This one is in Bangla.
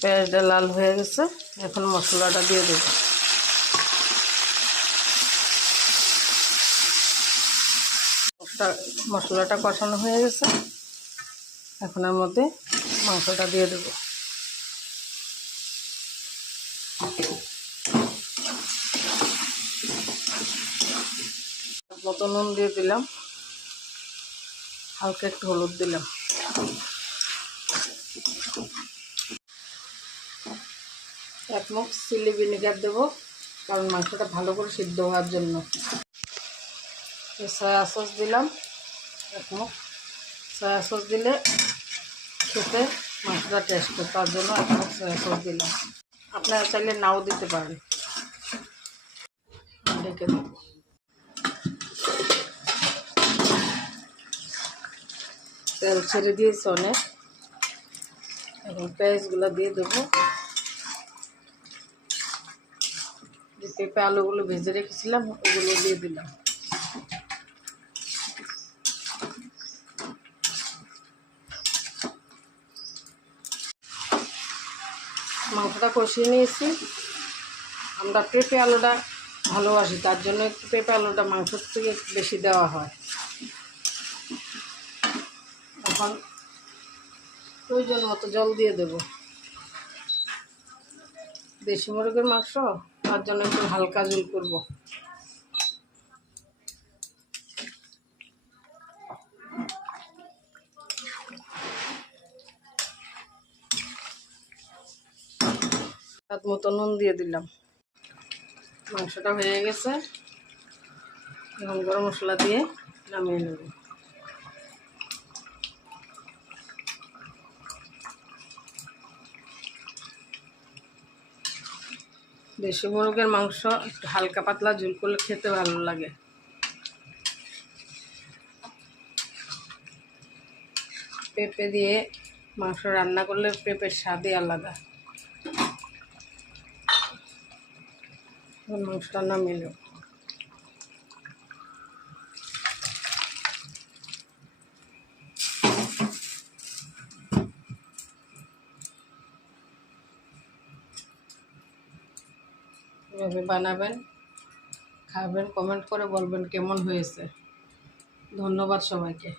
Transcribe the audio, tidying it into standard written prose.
পেঁয়াজটা লাল হয়ে গেছে, এখন মশলাটা দিয়ে দেব। মশলাটা কষানো হয়ে গেছে, এখন এর মধ্যে মাংসটা দিয়ে দেব। মতো নুন দিয়ে দিলাম, হালকা একটু হলুদ দিলাম। এক মুখ চিলি ভিনেগার দেবো, কারণ মাংসটা ভালো করে সিদ্ধ হওয়ার জন্য। সয়া সস দিলাম এক মুখ। সয়া সস দিলে খেতে মাংসটা টেস্ট হয়, তার জন্য এক মুখ সয়া সস দিলাম। আপনারা চাইলে নাও দিতে পারেন। ঢেকে দেব। তেল ছেড়ে দিয়েছে অনেক, এখন পেঁয়াজগুলো দিয়ে দেবো। যে পেঁপে আলুগুলো ভেজে রেখেছিলাম ওগুলো দিয়ে দিলাম। মাংসটা কষিয়ে নিয়েছি। আমরা পেঁপে আলুটা ভালোবাসি, তার জন্য একটু পেঁপে আলুটা মাংসের থেকে একটু বেশি দেওয়া হয়। এখন প্রয়োজন মতো জল দিয়ে দেব। দেশি মুরগির মাংস, তার জন্য একটু হালকা ঝোল করব। স্বাদ মতো নুন দিয়ে দিলাম। মাংসটা হয়ে গেছে, এখন গরম মশলা দিয়ে নামিয়ে নেব। দেশি মুরগির মাংস একটু হালকা পাতলা ঝোল করলে খেতে ভালো লাগে। পেঁপে দিয়ে মাংস রান্না করলে পেঁপের স্বাদই আলাদা। মাংসটা নামিয়ে নেব। এভাবে বানাবেন, খাবেন, কমেন্ট করে বলবেন কেমন হয়েছে। ধন্যবাদ সবাইকে।